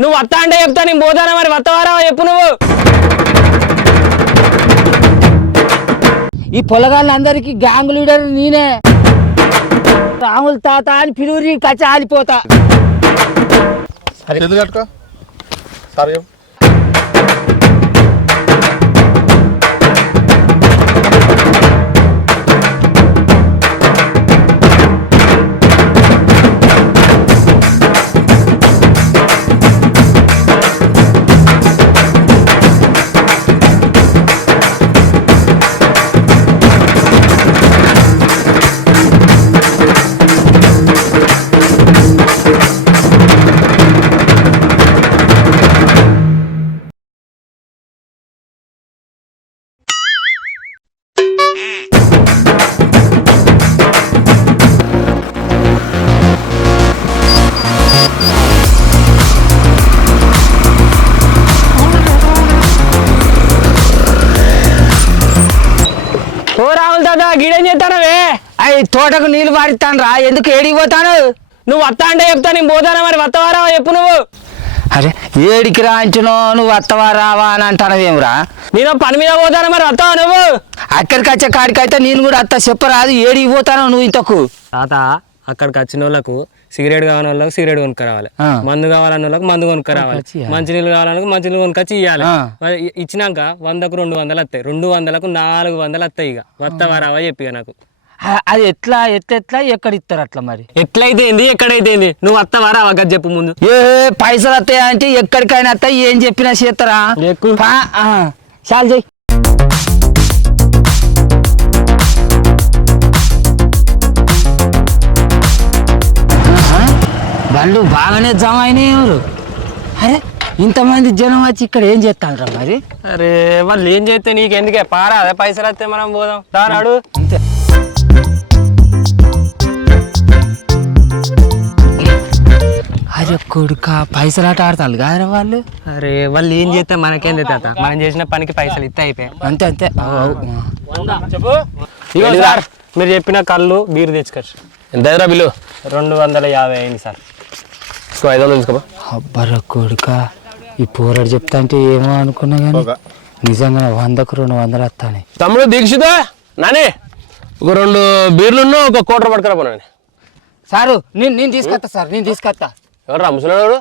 నువ్వు వస్తా అంటే చెప్తా నేను పోతానా మరి? వత్తవారా చెప్పు నువ్వు. ఈ పొలగాళ్ళందరికీ గ్యాంగ్ లీడర్ నేనే. రాముల తాత అని పిలువురి కచ్చ ఆలిపోతా. కట్టుకో. సరే తోటకు నీళ్ళు పారిస్తాను రా ఎందుకు ఏడికి పోతాను? నువ్వు వస్తా అంటే చెప్తా నేను పోతానా మరి? వత్తవారా చెప్పు నువ్వు. అరే ఏడికి రా అంటునో నువ్వు వత్తవా రావా అని అంటానవేమిరా నేను పని మీద పోతానా మరి? వస్తావా నువ్వు? అక్కడికి వచ్చే కాడికైతే నేను కూడా అత్త చెప్పరాదు. ఏడికి పోతాను నువ్వు ఇంతకు? తాత అక్కడికి వచ్చిన వాళ్ళకు సిగరెట్ కావాలని వాళ్ళకి సిగరెట్ కొనుక్కరావాలి. మందు కావాలన్న వాళ్ళకి మందు కొనుక్కరావాలి. కొనుక్కొచ్చి. మంచినీళ్ళు కావాలన్నా మంచినీళ్ళు కొనుకొచ్చి ఇవ్వాలి. ఇచ్చినాక వందకు రెండు వందలు వస్తాయి రెండు వందలకు నాలుగు వందలు వస్తాయి ఇక. వత్తవారావా చెప్పి ఇక నాకు. అది ఎట్లా ఎట్లా ఎక్కడ ఇస్తారు అట్లా మరి? ఎట్లయితే ఏంది ఎక్కడైతే ఏంది నువ్వు వత్తవారావా గది చెప్పు ముందు. ఏ పైసలు వస్తాయా అంటే ఎక్కడికైనా వస్తాయి ఏం చెప్పినా చేస్తారా ఎక్కువ. చాలు చెయ్యి వాళ్ళు బాగానే జమ అయినాయి ఎవరు? అరే ఇంతమంది జనం వచ్చి ఇక్కడ ఏం చేస్తాను మరి? అరే వాళ్ళు ఏం చేస్తే నీకు ఎందుకే పారా అదే పైసలు వస్తే మనం పోదాం. దానాడు అంతే. కొడుక పైసలు ఆట ఆడతారు కాదురా వాళ్ళు? అరే వాళ్ళు ఏం చేస్తే మనకేంది తాత? మనం చేసిన పనికి పైసలు ఇస్తే అయిపోయాయి. అంతే అంతే. ఇగో సార్ మీరు చెప్పిన కళ్ళు బీరు తెచ్చుకోవచ్చు ఎంత ఎదురా బిల్లు? రెండు వందల యాభై అయింది సార్. ఇంకో ఐదు వందలు తీసుకోపా. అబ్బరా కొడుక ఈ పోరాడు చెప్తా అంటే ఏమో అనుకున్నా కానీ. నిజంగా వందకు రెండు వందలు వస్తాయి తమ్ముడు దీక్షిత? నాని ఒక రెండు బీర్లున్న ఒక కోటర్ పట్టుకురా పోనండి సారు నేను నేను తీసుకొస్తా సార్ నేను తీసుకొస్తా ఎవరు ముసలాడు?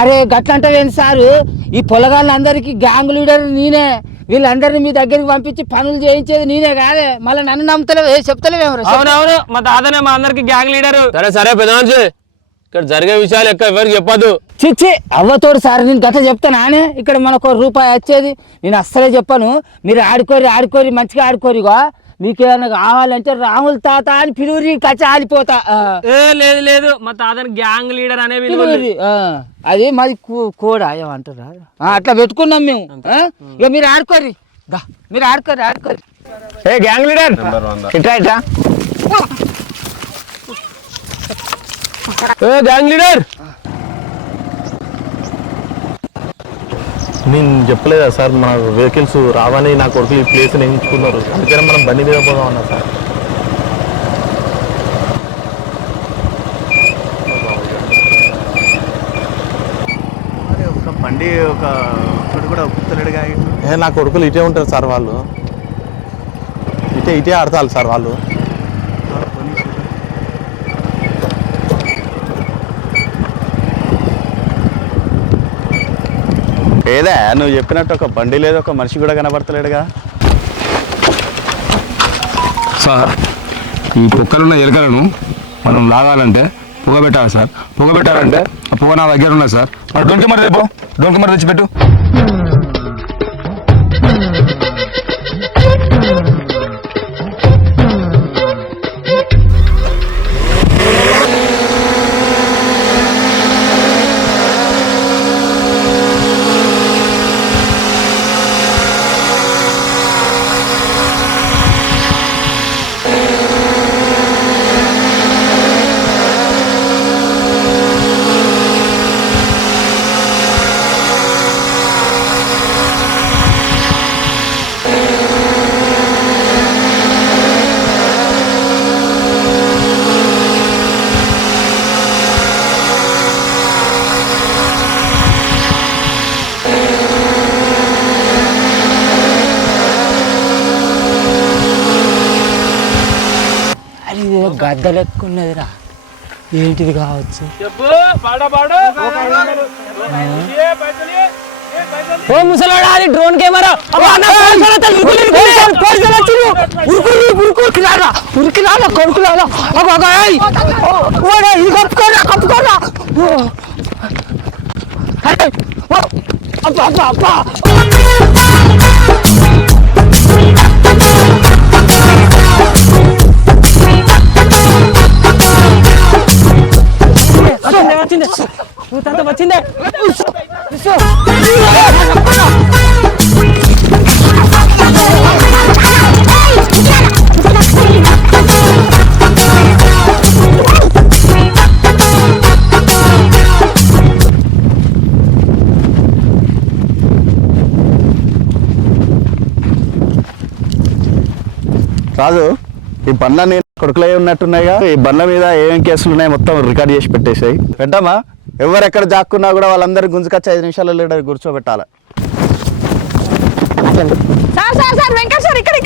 అరే గట్లంటావేంటి సారు. ఈ పొలగాళ్ళందరికీ గ్యాంగ్ లీడర్ నేనే. వీళ్ళందరినీ మీ దగ్గరికి పంపించి పనులు చేయించేది నేనే కాదే. మళ్ళీ నన్ను నమ్ముతలేవు ఏ చెప్తలేవేమో అవునవును మా తాతనే మా అందరికి గ్యాంగ్ లీడరు. సరే సరే పెదాంచి ఇక్కడ జరిగే విషయాలు ఎక్క ఎవరికి చెప్పొద్దు. చిచ్చి అవ్వతోడు సార్ నేను గట్ల చెప్తానానే ఇక్కడ మనకు రూపాయి వచ్చేది నేను అస్సలే చెప్పాను. మీరు ఆడుకోరి ఆడుకోరి మంచిగా ఆడుకోరిగో మీకు ఏమైనా కావాలంటే రాముల తాత అని పిలువురి కచ్చ ఆలిపోతా. ఏ లేదు లేదు. మా తాతని గ్యాంగ్ లీడర్ అనే పిలువురి. అది మాది కూ- కోడా ఏమంటారా? అట్లా పెట్టుకున్నాం మేము? ఇక మీరు ఆడుకోరి దా మీరు ఆడుకోరి ఆడుకోరి ఏ గ్యాంగ్ లీడర్? ఇట్లా ఇట్లా ఏ గ్యాంగ్ లీడర్? నేను చెప్పలేదా సార్ మన వెహికల్స్ రావని నా కొడుకులు ఈ ప్లేస్ ఎంచుకున్నారు. అందుకని మనం బండి మీద పోదాం అన్నా సార్. ఒక బండి ఒక కూడా గుర్తలేడుగా ఏ నా కొడుకులు ఇటే ఉంటారు సార్ వాళ్ళు. ఇటే ఇటే ఆడతారు సార్ వాళ్ళు. ఏదా నువ్వు చెప్పినట్టు ఒక బండి లేదు ఒక మనిషి కూడా కనబడతలేడుగా. సార్ ఈ పొక్కలున్న ఎలుకలను మనం లాగాలంటే పొగ పెట్టాలి సార్. పొగ పెట్టాలంటే ఆ పొగ నా దగ్గర ఉన్నది సార్. మరి డొంకి మరి రేపు డొంకి మరి తెచ్చిపెట్టు. లెక్క ఉన్నదిరా ఏంటిది కావచ్చు? ఓ ముసలాడా అది డ్రోన్ కెమెరా. అబ్బా, అన్న, పోలీసులు వస్తారు, ఉరుకులు, ఉరుకులు. ఉరికిరారా ఉరికిరారా కొడుకురారా అగో అగో ఏయ్. ఓ, ఓడే ఇది కప్పుకోరా కప్పుకోరా అబ్బా అబ్బా అబ్బా. వచ్చిందే. వచ్చిందే ఓ తాత వచ్చిందే. రాజు ఈ బండ్లన్నీ కొడుకులే ఉన్నట్టున్నాయిగా. ఈ బండ్ల మీద ఏమేం కేసులు ఉన్నాయి మొత్తం రికార్డ్ చేసి పెట్టేసాయి. పెట్టమ్మా ఎవరెక్కడ జాక్కున్నా కూడా వాళ్ళందరూ గుంజుకొచ్చి ఐదు నిమిషాలలో ఈడ కూర్చోబెట్టాలి. Sir sir sir Venkat sir ఇక్కడ.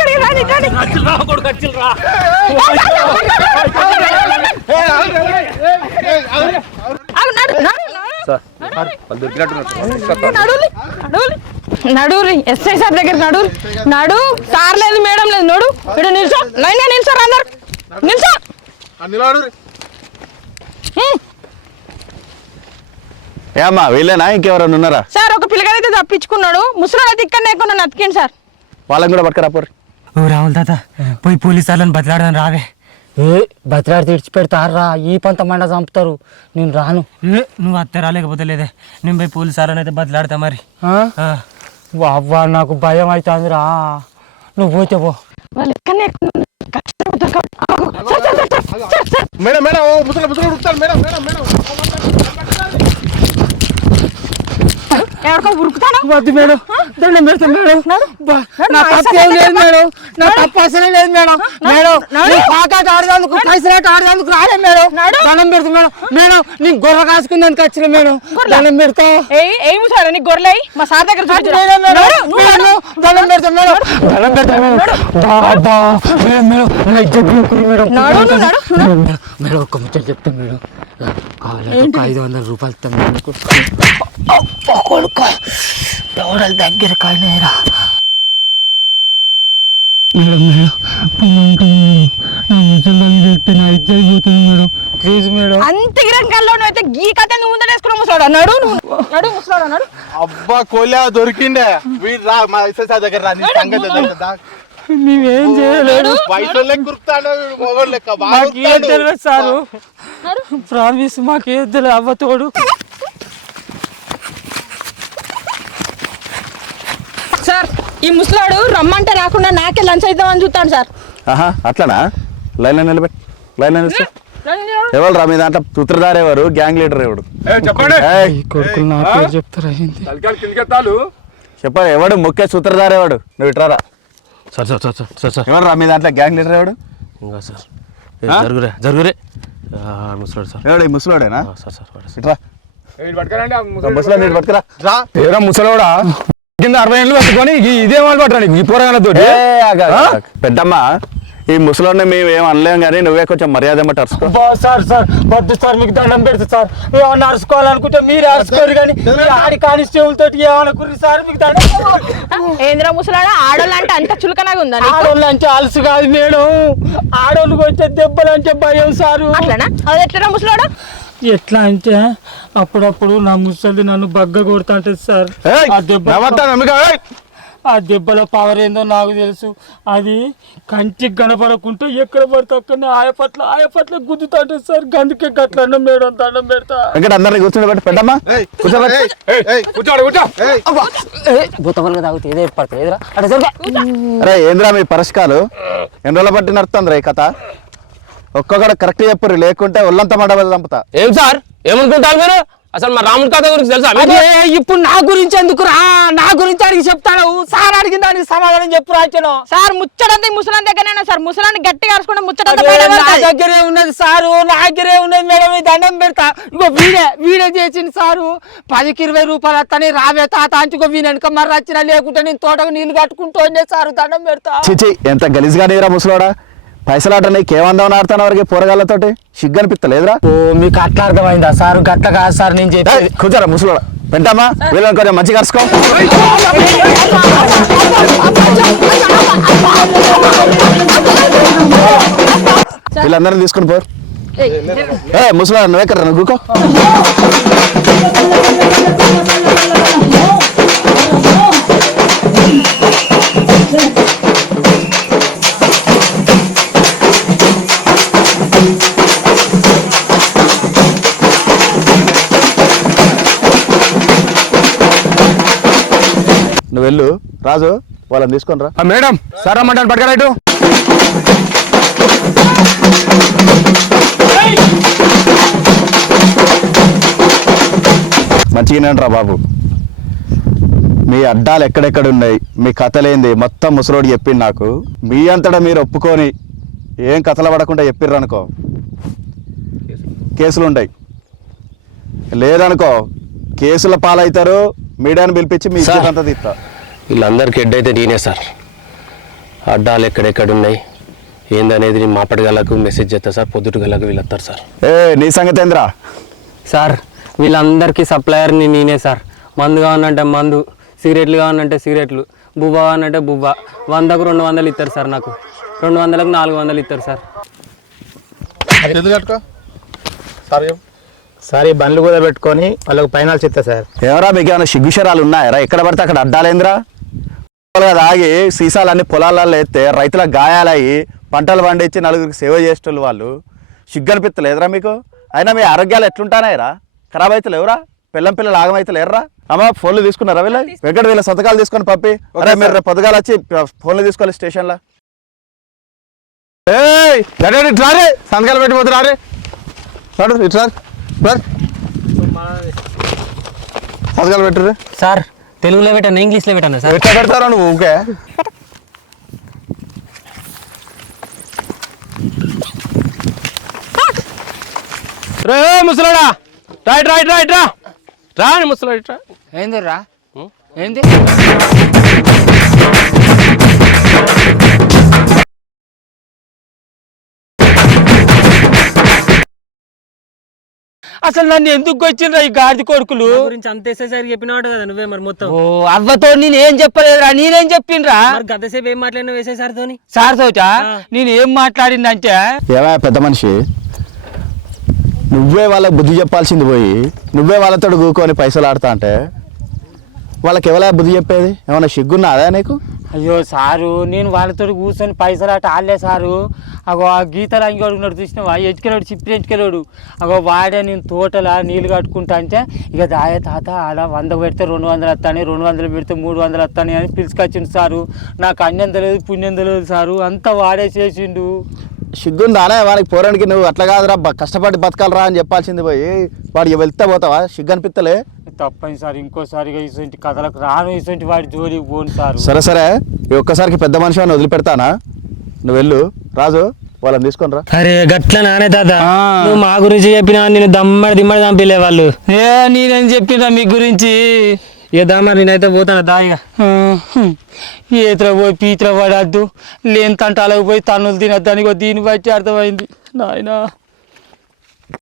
నడురి ఎస్ఐ సార్ దగ్గర నడు నడు సార్ లేదు మేడం లేదు నడు. ఇక్కడ నిల్చో లైన్ నిల్చోరు అందరు. నిల్చో. ఏమ్మా వీళ్ళేనా? ఇంకెవరైనా ఉన్నారా? సార్ ఒక పిల్లగాడైతే తప్పించుకున్నాడు. ముసలి అయితే ఇక్కడనే ఎక్కువ నతికింది సార్. వాళ్ళని కూడా పట్టుకురా పోరు ఓ రాహుల్ తాత పోయి పోలీసు వాళ్ళని బతిలాడదాం రావే. ఏ బతిలాడి తెడిచి పెడతారా ఈ పంత మండ చంపుతారు. నేను రాను. నువ్వు అత్తే రాలేకపోతే లేదే. నేను పోయి పోలీసు వాళ్ళని అయితే బతిలాడతా మరి. అవ్వా నాకు భయం అవుతుందిరా నువ్వు పోతే పో. వాళ్ళు ఇక్కడనే మేడం మేడం ఓ ముసలి ఉడుకుతాను మేడం మేడం మేడం. ఎవరికో ఉరుకుతాను? వద్దు మేడం. దండం పెడతా మేడం నా తప్పు ఏం లేదు మేడం. నా తప్పు అసలే లేదు మేడం. మేడం నీ పాకాట ఆడదానికి పైసలాట ఆడదానికి రాలే మేడం. దండం పెడతా మేడం. మేడం నీ గొర్రె కాసుకుందానికి వచ్చిన మేడం. దండం పెడతా. ఏయ్ ఏం సార్ నీకు గొర్రెలు? మా సార్ దగ్గర దండం పెడతా మేడం. దండం పెడతా మేడం. మేడం నా ఒక్క ముచ్చట చెప్తాను మేడం. కావాలంటే ఐదు వందల రూపాయలు కొడుక. దగ్గర కాయనేరా మేడం మేడం నా ముసలి చెప్తే నా ఇజ్జత్ పోతుంది మేడం. Please madam. అంత గిరంకాల్లో అయితే గీ కథ నువ్వు ముందరేసుకున్నావు ముసలాడా? నడు నువ్వు నడు ముసలాడా నడు. అబ్బా కోలా దొరికిండే. వీడు రా మా ఎస్ఎస్ఆ దగ్గర రా నీ సంగతి తెలియదు, దా. మేమేం చేయలేదు? వయసులో కురుకుతాడు మొగోడు లెక్క బాగా సారు. ప్రామిస్ మాకు ఏం తెలియదు అవ్వతోడు. సార్ ఈ ముసలాడు రమ్మంటే రాకుండా నాకే లంచ్ అవుతామని చూస్తాడు సార్. ఆహా అట్లనా? లైన్లో నిలబెట్టి లైన్లో నిలిచి. ఎవరు రా మీ దాంట్లో సూత్రధారి ఎవరు? గ్యాంగ్ లీడర్ ఎవడు? కొడుకులు నా పేరు చెప్తారా చెప్పాలి ఎవడు? ముఖ్య సూత్రధారి ఎవడు? నువ్వు ఇట్రారా sir sir sir sir sir ఎవరు రా మీ దాంట్లో? గ్యాంగ్ లీడర్ ఎవడు? ఇంకా సార్ జరుగురే జరుగురే. ముసలాడు సార్. ఎవడు ఈ ముసలోడేనా? Sir sir. ఇట్రా పట్టుకురా ముసలోడా కింద అరవై ఏళ్ళు పట్టుకొని ఇదే వాళ్ళు పట్టరా నీకు ఈ. పెద్దమ్మ ఈ ముసలోడిని మేము ఏం అనలేం కానీ నువ్వే కొంచెం మర్యాద ఏమో అరుసుకో సార్ సార్ వద్దు సార్ మీకు దండం పెడతా సార్. ఏమన్నా అరుచుకోవాలనుకుంటే మీరు అరుచుకోరు కానీ మీరు ఆడి కానిస్టేబుల్ తోటి ఏమనుకుర్రి సార్? మీకు దండం ఏంద్రా ముసలాడా ఆడోళ్ళు అంటే అంత చులకనగా ఉందా? ఆడోళ్ళు అంటే అలసు కాదు మేడం. ఆడోళ్ళు వచ్చే దెబ్బలు అంటే భయం సారు. అట్లనా? అది ఎట్లనా ముసలాడా? ఎట్లా అంటే అప్పుడప్పుడు నా ముసలి నన్ను బగ్గ కొడతా ఉంటుంది సార్ ఆ దెబ్బ. ఆ దెబ్బల పవర్ ఏందో నాకు తెలుసు. అది కంటికి కనపడకుంటే ఎక్కడ పడితే అక్కడ ఆయపట్ల ఆయపట్ల గుద్దుతాంటే సార్ గందుకే గట్ల మేడం దండం పెడతా. అందరిని కూర్చోబెట్టి పెద్దమ్మ ఏయ్, కూర్చోబెట్టి ఏయ్, ఏయ్, ఏయ్, కూర్చోడు కూర్చో. ఏయ్. భూతవల్గా తాగితే ఏదో పడుతుంది ఎదురా అక్కడ జరగా. అరే ఏంద్రా మీ పరిష్కాలు? ఎన్ని రోజుల బట్టి నడుతుంది ఈ కథ? ఒక్కొక్కడు కరెక్ట్ చెప్పుర్రి లేకుంటే ఒళ్ళంతా మండబడి చంపుతా ఏం సార్? ఏమనుకుంటారు మీరు? అసలు మా రాముడి తాత గురించి తెలుసా? అదే ఇప్పుడు నా గురించి ఎందుకు రా నా గురించి అడిగి చెప్తాను సార్ అడిగిన దానికి సమాధానం చెప్పు రాచను సార్ ముచ్చడంతా ఈ ముసలాన్ దగ్గరనే సార్? ముసలాన్ని గట్టిగా అరుచుకుంటే బయట నా. దగ్గరే ఉన్నది సారు నా దగ్గరే ఉన్నది మేడం ఈ దండం పెడతా. ఇగో వీడే వీడే చేసింది సారు. పదికి ఇరవై రూపాయలు వస్తాని రావే తాత అంచుకో వీని వెనక మరి వచ్చినా లేకుంటే నేను తోటకు నీళ్ళు కట్టుకుంటూ ఉండే సారు దండం పెడతా. చిచి ఎంత గలీజ్గా నీరా ముసలోడా? పైసలాట నీకు ఏమందామని ఆడుతాను వరకు పోరగాళ్ళతోటి? సిగ్గు అనిపిస్తలేదురా ఓ మీకు అట్లా అర్థమైందా? సార్ గట్ల కాదు సార్ నేను చెప్పేది. కూర్చోరా ముసలోడ. వెంటమ్మా వీళ్ళని కొంచెం మంచిగా కలుసుకో వీళ్ళందరినీ తీసుకుని పోరు ఏ నువ్వెక్కడ నువ్వు నువ్వు వెళ్ళు. రాజు వాళ్ళని తీసుకొని రా. ఆ మేడం సార్ రమ్మంటాను పట్టుకరైటు మంచిగానే రా బాబు. మీ అడ్డాలు ఎక్కడెక్కడ ఉన్నాయి మీ కథలేంది మొత్తం ముసలోడు చెప్పింది నాకు. మీ అంతటా మీరు ఒప్పుకొని ఏం కథలు పడకుండా చెప్పిర్రు అనుకో. కేసులు ఉంటాయి. లేదనుకో కేసుల పాలవుతారు మీడియాను పిలిపించి మీ. అంతా తీస్తా. వీళ్ళందరికీ హెడ్ అయితే నేనే సార్. అడ్డాలు ఎక్కడెక్కడ ఉన్నాయి ఏందనేది నేను మాపడగలకు మెసేజ్ చేస్తా సార్. పొద్దుటగలకు వీళ్ళు వస్తారు సార్. ఏ నీ సంగతి ఏంద్రా? సార్ వీళ్ళందరికీ సప్లయర్ని నేనే సార్. మందు కావాలంటే మందు సిగరెట్లు కావాలంటే సిగరెట్లు బువ్వ కావాలంటే బువ్వ. వందకు రెండు వందలు ఇస్తారు సార్ నాకు. రెండు వందలకు నాలుగు వందలు ఇస్తారు సార్. సార్. ఈ బండ్లు కూడా పెట్టుకొని వాళ్ళకి ఫైనాల్ చెప్తా సార్. ఎవరా మీకు ఏమైనా సిగ్గుశరాలు ఉన్నాయరా? ఎక్కడ పడితే అక్కడ అడ్డాలేంద్రా? తాగి సీసాలన్నీ పొలాలలో ఎత్తే రైతులకు గాయాలయ్యి పంటలు పండించి నలుగురికి సేవ చేసేటోళ్ళు వాళ్ళు. సిగ్గు అనిపిస్తలేదురా మీకు? అయినా మీ ఆరోగ్యాలు ఎట్లుంటానాయిరా? ఖరాబ్ అయితే లేవురా పిల్లం పిల్లలు ఆగమైతే లేరురా అమ్మ ఫోన్లు తీసుకున్నారా వీళ్ళ? వెంకట వీళ్ళ సంతకాలు తీసుకొని పంపి. అరే మీరు రేపు పొద్దుగాల వచ్చి ఫోన్లు తీసుకోవాలి స్టేషన్లో. ఏయ్ రండి, ఇటు రారే సంతకాలు పెట్టిపోతున్నా రే? రాడు ఇటు రారు రారు. సంతకాలు పెట్టరు సార్ తెలుగులో పెట్టాను ఇంగ్లీష్లో పెట్టాను సార్? ఎట్లా పెడతారా నువ్వు ఊకే? రే ముసలాడా. రైట్ రైట్ రైట్ రా. రా ముసలాడు రా. ఏంది రా ఏంది? అసలు నన్ను ఎందుకు వచ్చిండ్రా ఈ గాడిద కొడుకులు? గురించి అంత వేసేసరికి చెప్పినాడు కదా నువ్వే మరి మొత్తం. ఓ అవ్వతో నేను ఏం చెప్పలేదురా నేనేం చెప్పిండ్రా? మరి గతసేపు ఏం మాట్లాడినా వేసేసారితోని సార్ తోట నేను ఏం మాట్లాడిందంటే ఏమయ్య పెద్ద మనిషి నువ్వే వాళ్ళకి బుద్ధి చెప్పాల్సింది పోయి నువ్వే వాళ్ళతో కూకొని పైసలు ఆడతా అంటే వాళ్ళకి ఎవరా బుద్ధి చెప్పేది? ఏమన్నా సిగ్గున్నదా నీకు? అయ్యో సారు నేను వాళ్ళతో కూర్చొని పైసలు అట ఆడలే సారు. అగో ఆ గీతలు అంగోడు ఉన్నాడు చూసినావా? ఎచ్చుకెళ్ళాడు చిప్పి ఎచ్చుకెళ్ళాడు అగో వాడే నేను తోటలా నీళ్ళు కట్టుకుంటా అంటే ఇక దాయ తాత ఆడ వంద పెడితే రెండు వందలు వస్తాయి రెండు వందలు పెడితే మూడు వందలు వస్తాయి అని పిలుచుకొచ్చిండు సారు. నాకు అన్యం తెలియదు పుణ్యం తెలియదు సారు. అంతా వాడే చేసిండు. సిగ్గుందానే వానికి పోరానికి నువ్వు అట్లా కాదురా కష్టపడి బతకాలరా అని చెప్పాల్సింది పోయి. వాడు వెళ్తే పోతావా? సిగ్గు అనిపిస్తలే తప్పని సార్ ఇంకోసారిగా ఇటువంటి కథలకు రాను ఇటువంటి వాడి జోలికి పోను సారు. సరే సరే. ఒక్కసారికి పెద్ద మనిషి అని వదిలిపెడతానా? నువ్వు వెళ్ళు. రాజు వాళ్ళని తీసుకొని రా. అరే గట్ల నానే తాత. నువ్వు మా గురించి చెప్పినా నేను దమ్మడి దిమ్మడి చంపిలే వాళ్ళు. ఏ నేనేం చెప్పినా మీ గురించి? ఇక దమ్మడి నేనైతే పోతాను దాయిగా ఈతర పోయి పీతర పడద్దు. లేని తంటాలకు పోయి తన్నులు తినద్దని దీన్ని బట్టి అర్థమైంది. నాయనా.